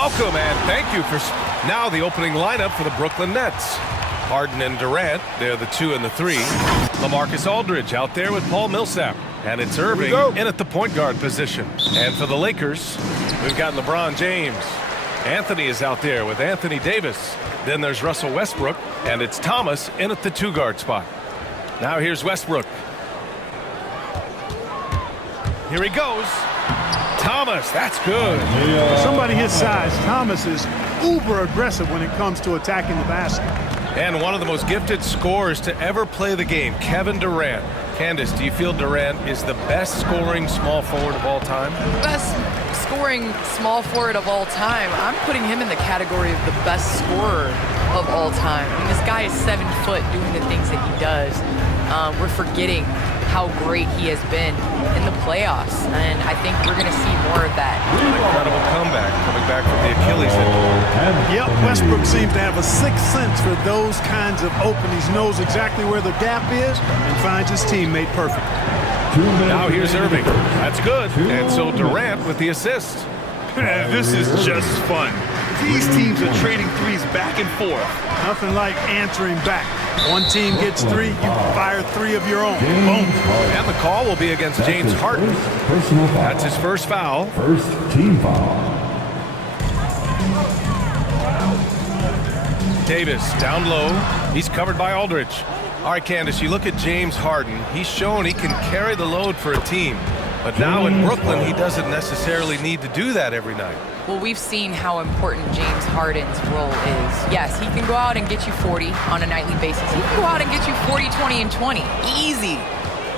Welcome and thank you for now the opening lineup for the Brooklyn Nets. Harden and Durant, they're the 2 and the 3. LaMarcus Aldridge out there with Paul Millsap. And it's Irving in at the point guard position. And for the Lakers, we've got LeBron James. Anthony is out there with Anthony Davis. Then there's Russell Westbrook, and it's Thomas in at the 2-guard spot. Now here's Westbrook. Here he goes. Thomas, that's good. Somebody his size, Thomas is uber aggressive when it comes to attacking the basket. And one of the most gifted scorers to ever play the game, Kevin Durant. Candace, do you feel Durant is the best scoring small forward of all time? Best scoring small forward of all time. I'm putting him in the category of the best scorer of all time. I mean, this guy is 7 foot doing the things that he does. We're forgetting how great he has been in the playoffs, and I think we're going to see more of that. An incredible comeback coming back from the Achilles injury. Yep, Westbrook seems to have a sixth sense for those kinds of openings, knows exactly where the gap is, and finds his teammate perfect. Now here's Irving. That's good. And so Durant with the assist. This is just fun. These teams are trading threes back and forth. Nothing like answering back. One team gets 3, you fire 3 of your own. Boom. And the call will be against James Harden. That's his first foul. First team foul. Davis down low. He's covered by Aldridge. All right, Candace, you look at James Harden. He's shown he can carry the load for a team. But now in Brooklyn, he doesn't necessarily need to do that every night. Well, we've seen how important James Harden's role is. Yes, he can go out and get you 40 on a nightly basis. He can go out and get you 40, 20, and 20. Easy.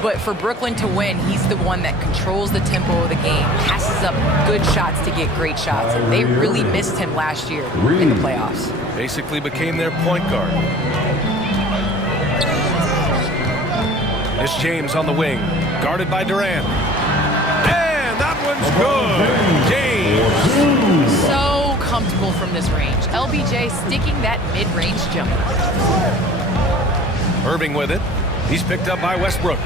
But for Brooklyn to win, he's the one that controls the tempo of the game, passes up good shots to get great shots. And they really missed him last year in the playoffs. Basically became their point guard. It's James on the wing, guarded by Durant. And that one's good. James. So comfortable from this range. LBJ sticking that mid-range jumper. Irving with it. He's picked up by Westbrook.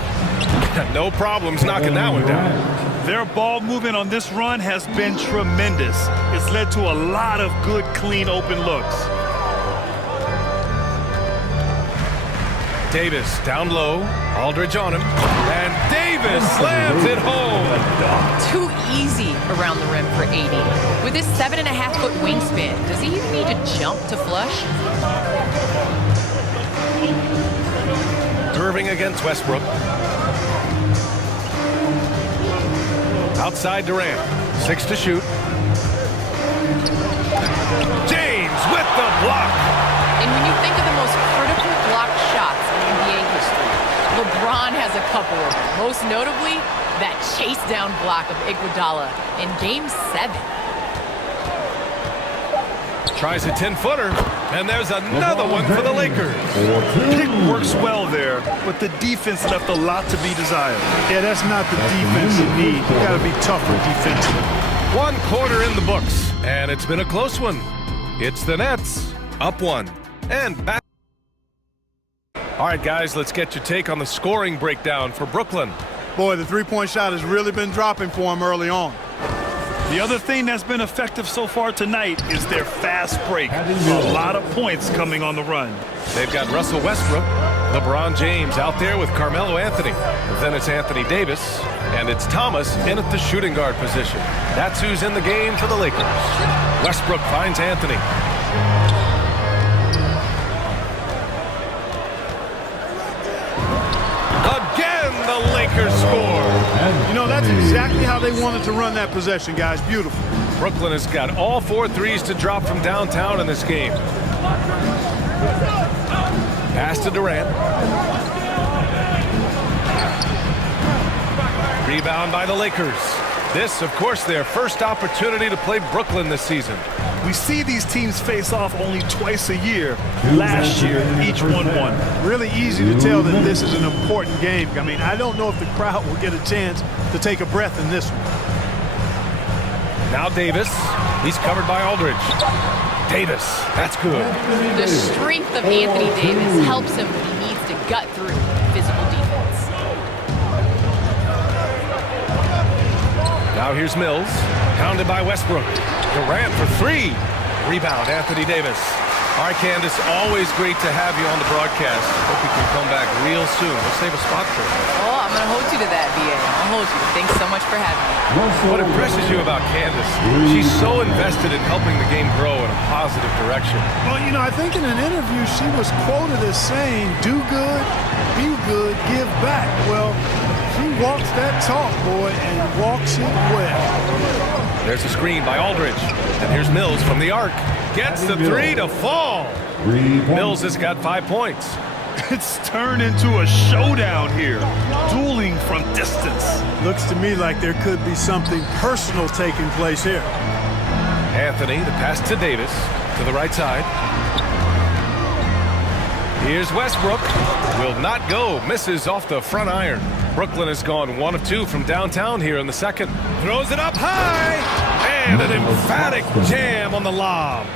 No problems knocking that one down. Their ball movement on this run has been tremendous. It's led to a lot of good, clean, open looks. Davis down low. Aldridge on him. And Davis slams it home. Too easy around the rim for AD. With his 7.5-foot wingspan, does he even need to jump to flush? Irving against Westbrook. Outside Durant. 6 to shoot. James with the block. And when you think of the most critical block shots in NBA history, LeBron has a couple of them. Most notably, that chase down block of Iguodala in Game 7. Tries a 10-footer, and there's another one for the Lakers. Pick works well there, but the defense left a lot to be desired. Yeah, that's not the defense you need. You got to be tougher defensively. 1 quarter in the books, and it's been a close one. It's the Nets, up 1, and back. All right, guys, let's get your take on the scoring breakdown for Brooklyn. Boy, the three-point shot has really been dropping for him early on. The other thing that's been effective so far tonight is their fast break. A lot of points coming on the run. They've got Russell Westbrook, LeBron James out there with Carmelo Anthony. Then it's Anthony Davis, and it's Thomas in at the shooting guard position. That's who's in the game for the Lakers. Westbrook finds Anthony. Again, the Lakers score. You know, that's exactly how they wanted to run that possession, guys. Beautiful. Brooklyn has got all 4 threes to drop from downtown in this game. Pass to Durant. Rebound by the Lakers. This, of course, their first opportunity to play Brooklyn this season. We see these teams face off only twice a year. Last year, each one won. Really easy to tell that this is an important game. I mean, I don't know if the crowd will get a chance to take a breath in this one. Now Davis. He's covered by Aldridge. Davis. That's good. The strength of Anthony Davis helps him when he needs to gut through physical defense. Now here's Mills. Pounded by Westbrook. Durant for three. Rebound, Anthony Davis. All right, Candace, always great to have you on the broadcast. Hope you can come back real soon. We'll save a spot for you. Oh, I'm going to hold you to that, BA. I'll hold you. Thanks so much for having me. What impresses you about Candace? She's so invested in helping the game grow in a positive direction. Well, you know, I think in an interview she was quoted as saying, do good, be good, give back. Well, she walks that talk, boy, and walks it well. There's a screen by Aldridge. And here's Mills from the arc. Gets the three to fall. Mills has got 5 points. It's turned into a showdown here. Dueling from distance. Looks to me like there could be something personal taking place here. Anthony, the pass to Davis, to the right side. Here's Westbrook. Will not go. Misses off the front iron. Brooklyn has gone 1 of 2 from downtown here in the second. Throws it up high. And an emphatic jam on the lob.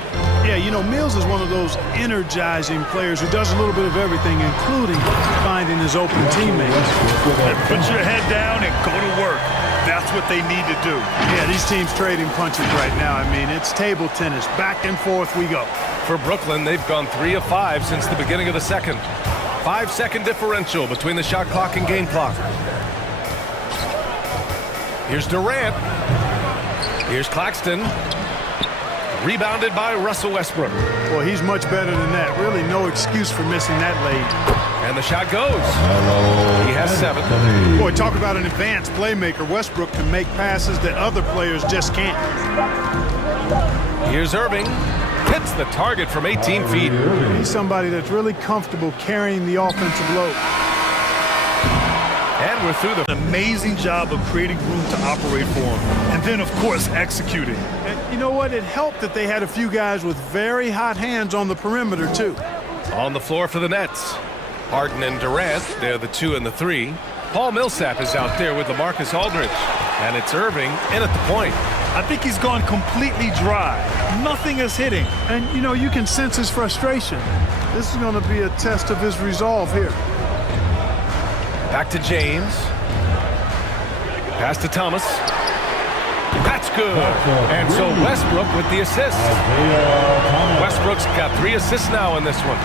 Yeah, you know, Mills is one of those energizing players who does a little bit of everything, including finding his open teammates. And put your head down and go to work. That's what they need to do. Yeah, these teams trading punches right now. I mean, it's table tennis. Back and forth we go. For Brooklyn, they've gone 3 of 5 since the beginning of the second. 5-second differential between the shot clock and game clock. Here's Durant. Here's Claxton. Rebounded by Russell Westbrook. Well, he's much better than that. Really no excuse for missing that lead. And the shot goes. He has 7. Boy, talk about an advanced playmaker. Westbrook can make passes that other players just can't. Here's Irving. Hits the target from 18 feet. He's somebody that's really comfortable carrying the offensive load. And we're through the amazing job of creating room to operate for him. And then, of course, executing. And you know what? It helped that they had a few guys with very hot hands on the perimeter, too. On the floor for the Nets. Harden and Durant, they're the 2 and the 3. Paul Millsap is out there with LaMarcus Aldridge. And it's Irving in at the point. I think he's gone completely dry. Nothing is hitting. And, you know, you can sense his frustration. This is going to be a test of his resolve here. Back to James. Pass to Thomas. That's good. And so Westbrook with the assist. Westbrook's got 3 assists now in this one.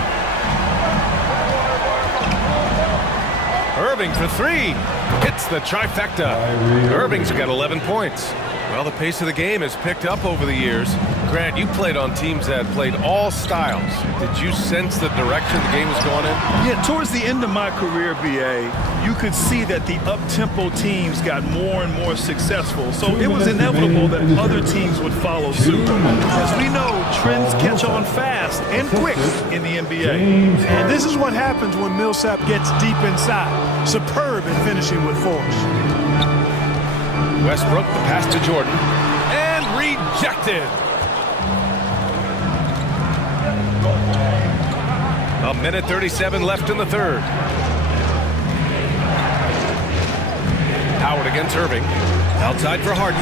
Irving for 3. Hits the trifecta. Irving's got 11 points. Well, the pace of the game has picked up over the years. Grant, you played on teams that played all styles. Did you sense the direction the game was going in? Yeah, towards the end of my career, BA, you could see that the up-tempo teams got more and more successful. So it was inevitable that other teams would follow suit. As we know, trends catch on fast and quick in the NBA. And this is what happens when Millsap gets deep inside. Superb in finishing with force. Westbrook, the pass to Jordan. And rejected. A minute 37 left in the third. Howard against Irving. Outside for Harden.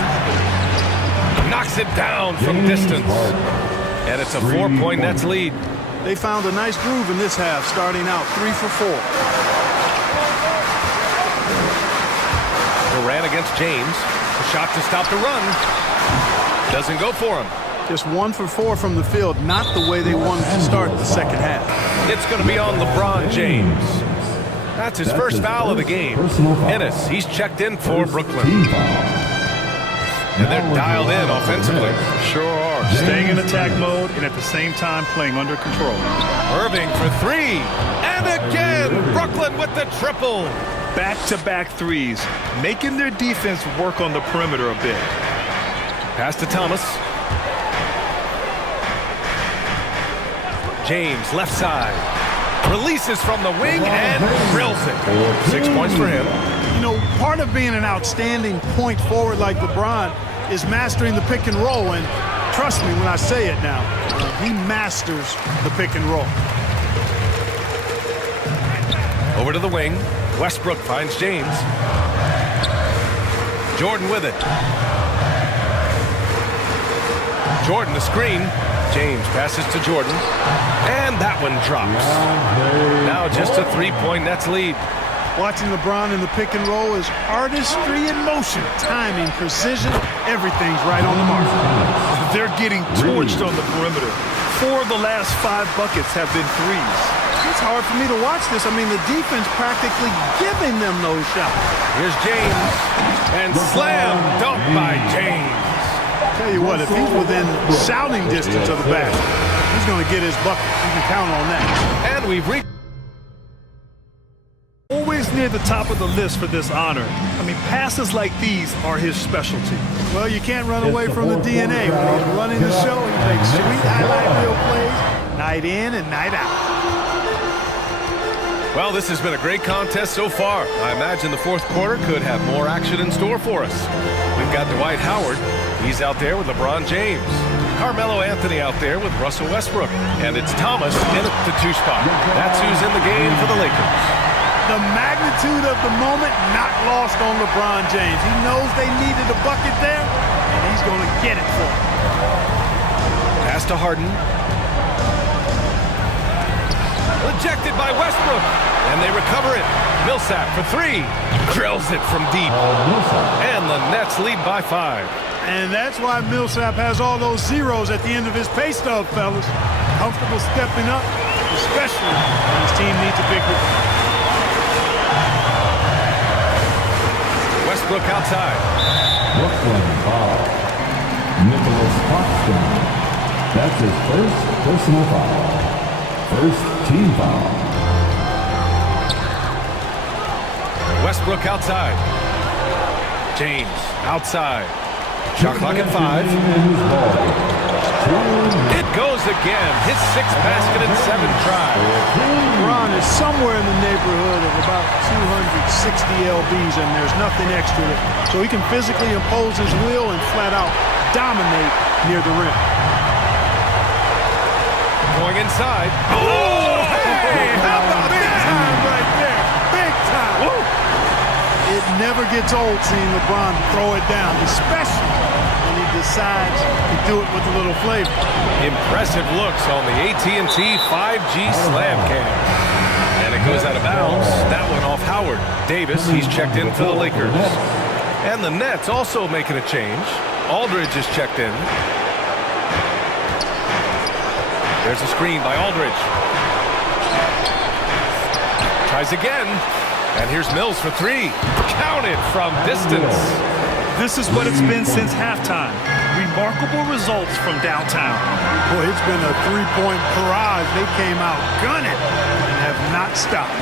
Knocks it down from distance. And it's a 4-point Nets lead. They found a nice groove in this half, starting out 3 for 4. Durant against James. A shot to stop the run. Doesn't go for him. Just 1 for 4 from the field, not the way they wanted to start the second half. It's going to be on LeBron James. That's his first foul of the game. Ennis, he's checked in for Brooklyn. And they're dialed in offensively. Sure are. Staying in attack mode and at the same time playing under control. Irving for 3. And again, Brooklyn with the triple. Back-to-back threes, making their defense work on the perimeter a bit. Pass to Thomas. James, left side. Releases from the wing and drills it. 6 points for him. You know, part of being an outstanding point forward like LeBron is mastering the pick and roll. And trust me when I say it now, he masters the pick and roll. Over to the wing. Westbrook finds James. Jordan with it. Jordan the screen. James passes to Jordan. And that one drops. Now just a 3-point Nets lead. Watching LeBron in the pick and roll is artistry in motion. Timing, precision, everything's right on the mark. They're getting torched on the perimeter. 4 of the last 5 buckets have been threes. It's hard for me to watch this. I mean, the defense practically giving them those shots. Here's James. And slam dunk by James. Tell you what, if he's within shouting distance of the basket, he's going to get his bucket. You can count on that. And we've reached. Always near the top of the list for this honor. I mean, passes like these are his specialty. Well, you can't run away from the DNA. When he's running the show, he makes sweet highlight reel plays, night in and night out. Well, this has been a great contest so far. I imagine the fourth quarter could have more action in store for us. We've got Dwight Howard. He's out there with LeBron James. Carmelo Anthony out there with Russell Westbrook. And it's Thomas in at the 2 spot. That's who's in the game for the Lakers. The magnitude of the moment not lost on LeBron James. He knows they needed a bucket there, and he's going to get it for them. Pass to Harden. Rejected by Westbrook. And they recover it. Millsap for 3. Drills it from deep. And the Nets lead by 5. And that's why Millsap has all those zeros at the end of his pay stub, fellas. Comfortable stepping up, especially when his team needs a big one. Westbrook outside. Brooklyn foul. Nicholas Claxton. That's his first personal foul. First team foul. Westbrook outside. James outside. Shot clock at 5. It goes again. His 6th basket in 7 tries. LeBron is somewhere in the neighborhood of about 260 lbs, and there's nothing extra there. So he can physically impose his will and flat out dominate near the rim. Going inside. Oh, hey, how about big that? time right there. Big time. Woo. It never gets old seeing LeBron throw it down, especially when he decides to do it with a little flavor. Impressive looks on the AT&T 5G Slam Cam. And it goes out of bounds. That one off Howard. Davis, he's checked in for the Lakers. And the Nets also making a change. Aldridge is checked in. There's a screen by Aldridge. Tries again. And here's Mills for 3. Counted from distance. This is what it's been since halftime. Remarkable results from downtown. Boy, it's been a three-point barrage. They came out gunning and have not stopped.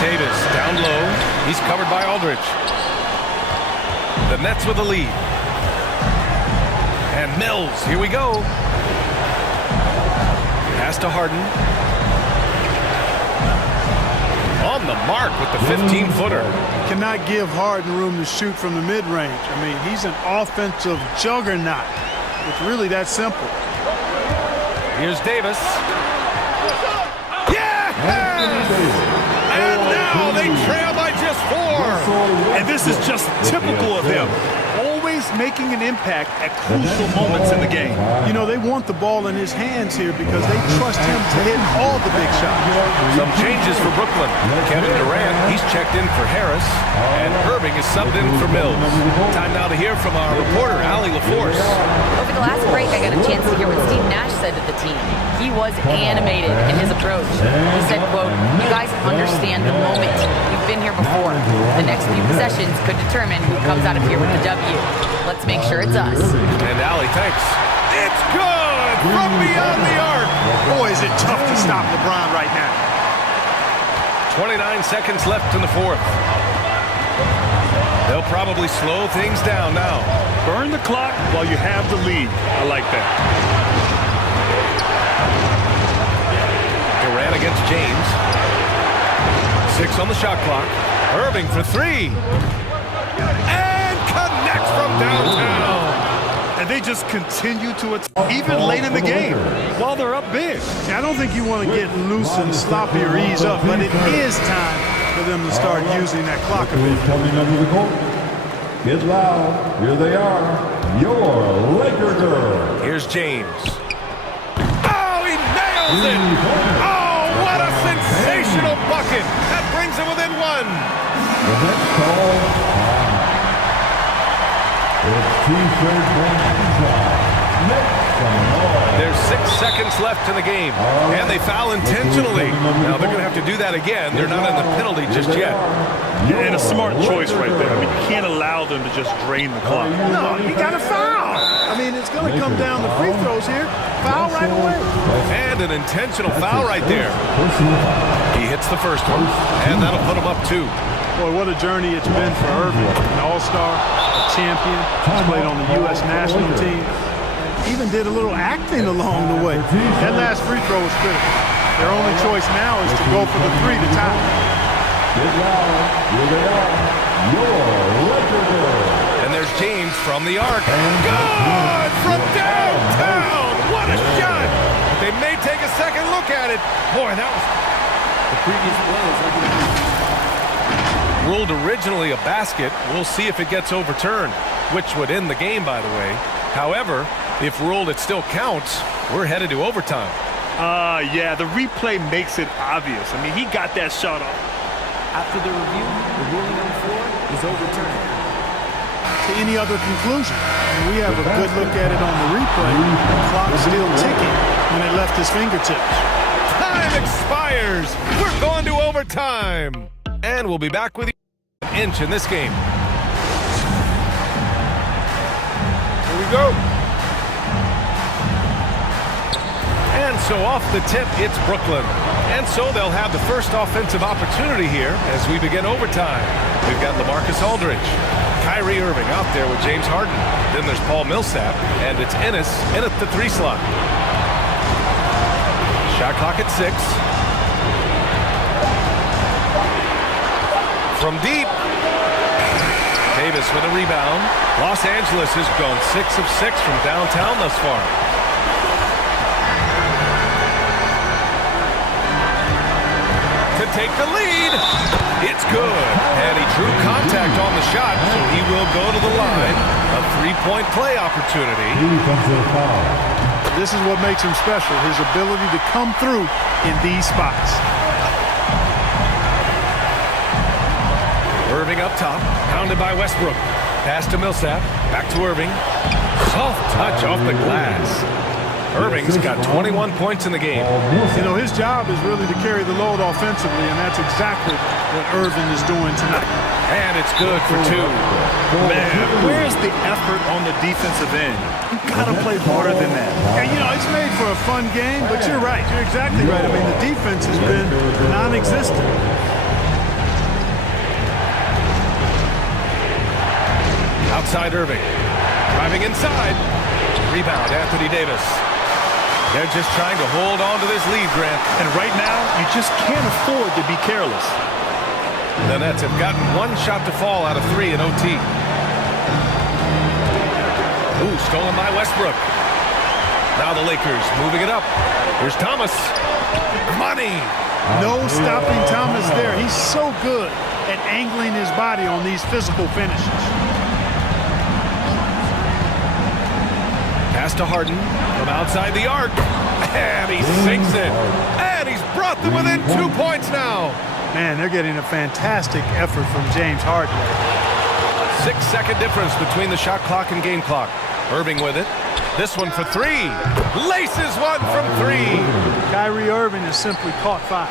Davis down low. He's covered by Aldridge. The Nets with the lead. And Mills, here we go. Pass to Harden. On the mark with the 15-footer. Cannot give Harden room to shoot from the mid-range. I mean, he's an offensive juggernaut. It's really that simple. Here's Davis. Yeah! And now they trail by just 4. And this is just typical of him. Always making an impact at crucial moments in the game. You know, they want the ball in his hands here because they trust him to hit all the big shots. Some changes for Brooklyn. Kevin Durant, he's checked in for Harris. And Irving is subbed in for Mills. Time now to hear from our reporter, Allie LaForce. Over the last break, I got a chance to hear what Steve Nash said to the team. He was animated in his approach. He said, quote, "You guys understand the moment. We've been here before. The next few possessions could determine who comes out of here with the W. Let's make sure it's us." And Allie, thanks. It's good from beyond the arc. Boy, is it tough to stop LeBron right now. 29 seconds left in the fourth. They'll probably slow things down now. Burn the clock while you have the lead. I like that. Durant against James. 6 on the shot clock. Irving for 3. And connects from downtown. And they just continue to attack, even late in the game, while they're up big. I don't think you want to get loose and sloppy or ease up, but it is time for them to start using that clock a bit. Coming under the court. Get loud. Here they are. Your Laker girl. Here's James. Oh, he nails it. Oh, What a sensational bucket. That brings him within one. The next call, it's T-shirt franchise. Make some noise. There's 6 seconds left in the game, and they foul intentionally. Now they're going to have to do that again. They're not in the penalty just yet. And a smart choice right there. I mean, you can't allow them to just drain the clock. No, you got to foul. I mean, it's going to come down to free throws here. Foul right away. And an intentional foul right there. He hits the first one, and that'll put him up 2. Boy, what a journey it's been for Irving. An all-star, a champion. He's played on the U.S. national team. Even did a little acting along the way. That last free throw was critical. Their only choice now is to go for the 3 to tie. And there's James from the arc. Good from downtown. What a shot. They may take a second look at it. Boy, that was... The previous play is ruled originally a basket. We'll see if it gets overturned, which would end the game, by the way. However, if ruled it still counts, we're headed to overtime. Yeah, the replay makes it obvious. I mean, he got that shot off. After the review, the ruling on the floor is overturned. To any other conclusion, and we have a good look at it on the replay. The clock's still ticking when it left his fingertips. Time expires. We're going to overtime. And we'll be back with you an inch in this game. Here we go. And so off the tip, it's Brooklyn. And so they'll have the first offensive opportunity here as we begin overtime. We've got LaMarcus Aldridge, Kyrie Irving out there with James Harden. Then there's Paul Millsap, and it's Ennis in at the 3 slot. Shot clock at 6. From deep. Davis with a rebound. Los Angeles has gone 6 of 6 from downtown thus far. To take the lead. It's good. And he drew contact on the shot, so he will go to the line. A 3-point play opportunity. This is what makes him special, his ability to come through in these spots. Irving up top, pounded by Westbrook. Pass to Millsap, back to Irving. Soft touch off the glass. Irving's got 21 points in the game. You know, his job is really to carry the load offensively, and that's exactly what Irving is doing tonight. And it's good for 2. Man, where's the effort on the defensive end? You gotta play harder than that. And, you know, it's made for a fun game, but you're right. You're exactly right. I mean, the defense has been non-existent. Outside Irving. Driving inside. Rebound, Anthony Davis. They're just trying to hold on to this lead, Grant. And right now, you just can't afford to be careless. The Nets have gotten 1 shot to fall out of 3 in OT. Ooh, stolen by Westbrook. Now the Lakers moving it up. Here's Thomas. Money. No stopping Thomas there. He's so good at angling his body on these physical finishes. Pass to Harden from outside the arc. And he sinks it. And he's brought them within 2 points now. Man, they're getting a fantastic effort from James Harden. 6-second difference between the shot clock and game clock. Irving with it. This one for 3. Laces one from 3. Kyrie Irving has simply caught 5.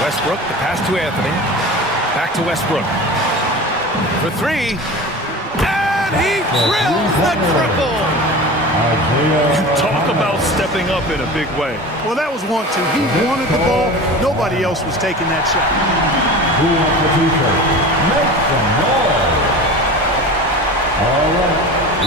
Westbrook, the pass to Anthony. Back to Westbrook. For 3. And he drills the triple. Talk about stepping up in a big way. Well, that was want to. He wanted the ball. Nobody else was taking that shot.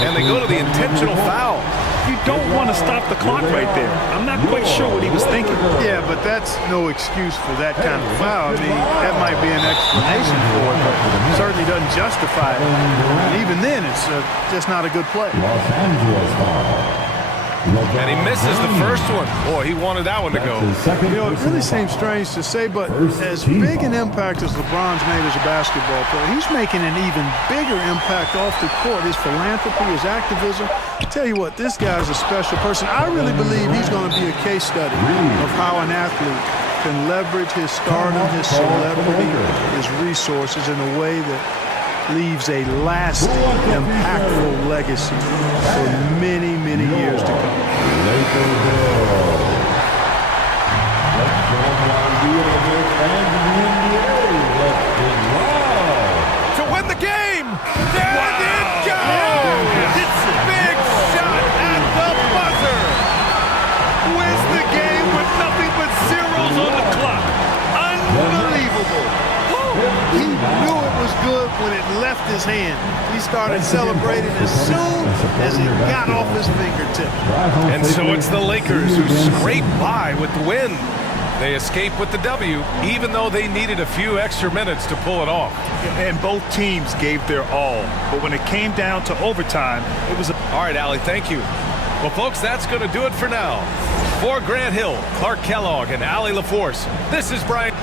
And they go to the intentional foul. You don't want to stop the clock right there. I'm not quite sure what he was thinking. Yeah, but that's no excuse for that kind of foul. I mean, that might be an explanation for it, but it certainly doesn't justify it. And even then, it's just not a good play. Los Angeles foul. And he misses the first one. Boy, he wanted that one to go. You know, it really seems strange to say, but as big an impact as LeBron's made as a basketball player, he's making an even bigger impact off the court. His philanthropy, his activism. I tell you what, this guy's a special person. I really believe he's going to be a case study of how an athlete can leverage his stardom, his celebrity, his resources in a way that leaves a lasting, impactful legacy for many, many years to come. To win the game! There it goes! Big shot at the buzzer! Wins the game with nothing but zeros on the clock. Unbelievable. He knew it was good when it left his hand. He started celebrating as soon as it got off his fingertips. And so it's the Lakers who scrape by with the win. They escape with the W, even though they needed a few extra minutes to pull it off. And both teams gave their all. But when it came down to overtime, it was a... All right, Allie, thank you. Well, folks, that's going to do it for now. For Grant Hill, Clark Kellogg, and Allie LaForce, this is Brian.